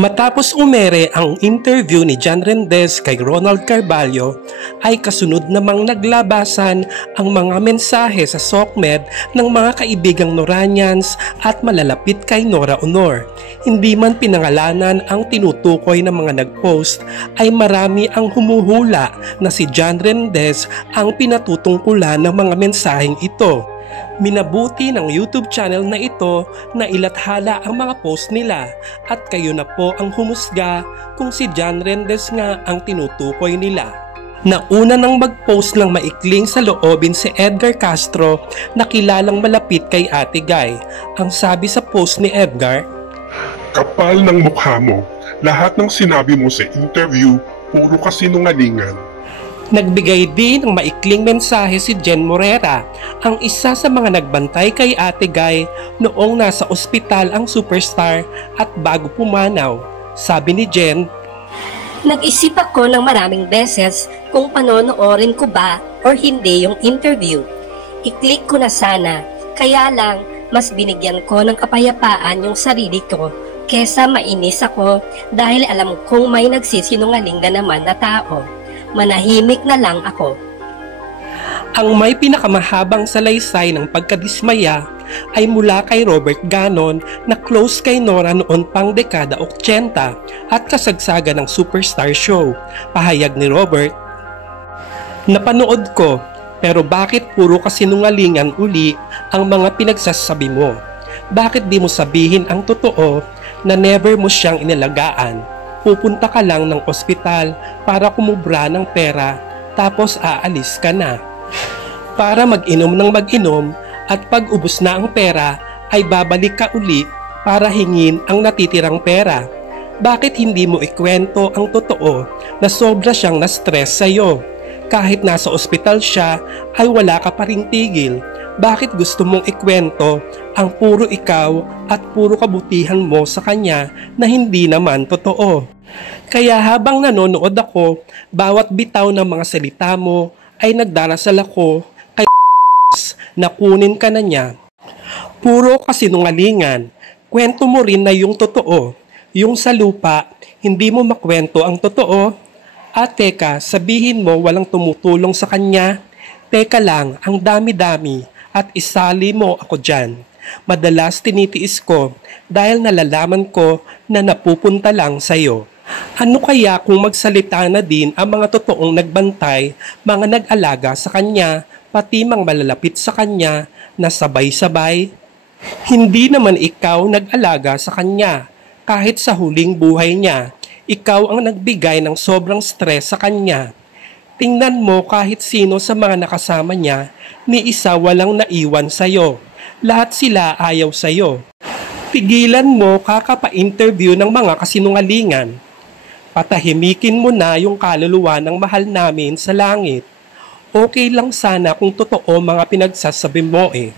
Matapos umere ang interview ni John Rendez kay Ronald Carvalho, ay kasunod namang naglabasan ang mga mensahe sa SOCMED ng mga kaibigang Noranians at malalapit kay Nora Aunor. Hindi man pinangalanan ang tinutukoy ng mga nagpost, ay marami ang humuhula na si John Rendez ang pinatutungkulan ng mga mensaheng ito. Minabuti ng YouTube channel na ito na ilathala ang mga post nila at kayo na po ang humusga kung si John Rendez nga ang tinutukoy nila. Nauna nang mag-post ng maikling saloobin si Edgar Castro na kilalang malapit kay Ate Guy. Ang sabi sa post ni Edgar, "Kapal ng mukha mo. Lahat ng sinabi mo sa interview, puro kasinungalingan." Nagbigay din ng maikling mensahe si Jen Morera, ang isa sa mga nagbantay kay Ate Guy noong nasa ospital ang superstar at bago pumanaw. Sabi ni Jen, "Nag-isip ako ng maraming beses kung panonoorin ko ba or hindi yung interview. I-click ko na sana, kaya lang mas binigyan ko ng kapayapaan yung sarili ko kesa mainis ako dahil alam kong may nagsisinungaling na naman na tao. Manahimik na lang ako." Ang may pinakamahabang salaysay ng pagkadismaya ay mula kay Robert Ganon na close kay Nora noon pang dekada 80 at kasagsagan ng Superstar Show. Pahayag ni Robert, "Napanood ko, pero bakit puro kasinungalingan uli ang mga pinagsasabi mo? Bakit di mo sabihin ang totoo na never mo siyang inalagaan? Pupunta ka lang ng ospital para kumubra ng pera tapos aalis ka na. Para mag-inom ng mag-inom at pag ubos na ang pera ay babalik ka uli para hingin ang natitirang pera. Bakit hindi mo ikwento ang totoo na sobra siyang na-stress sa'yo? Kahit nasa ospital siya ay wala ka pa ring tigil. Bakit gusto mong ikwento ang puro ikaw at puro kabutihan mo sa kanya na hindi naman totoo?" Kaya habang nanonood ako, bawat bitaw ng mga salita mo ay nagdarasal ako kay na kunin ka na niya. Puro kasinungalingan. Kwento mo rin na yung totoo. Yung sa lupa, hindi mo makwento ang totoo. At teka, sabihin mo walang tumutulong sa kanya. Teka lang, ang dami-dami at isali mo ako dyan. Madalas tinitiis ko dahil nalalaman ko na napupunta lang sa'yo. Ano kaya kung magsalita na din ang mga totoong nagbantay, mga nag-alaga sa kanya, pati mga malalapit sa kanya na sabay-sabay? Hindi naman ikaw nag-alaga sa kanya. Kahit sa huling buhay niya, ikaw ang nagbigay ng sobrang stress sa kanya. Tingnan mo kahit sino sa mga nakasama niya, ni isa walang naiwan sa'yo. Lahat sila ayaw sa'yo. Pigilan mo kakapa-interview ng mga kasinungalingan. Patahimikin mo na yung kaluluwa ng mahal namin sa langit. Okay lang sana kung totoo mga pinagsasabi mo eh.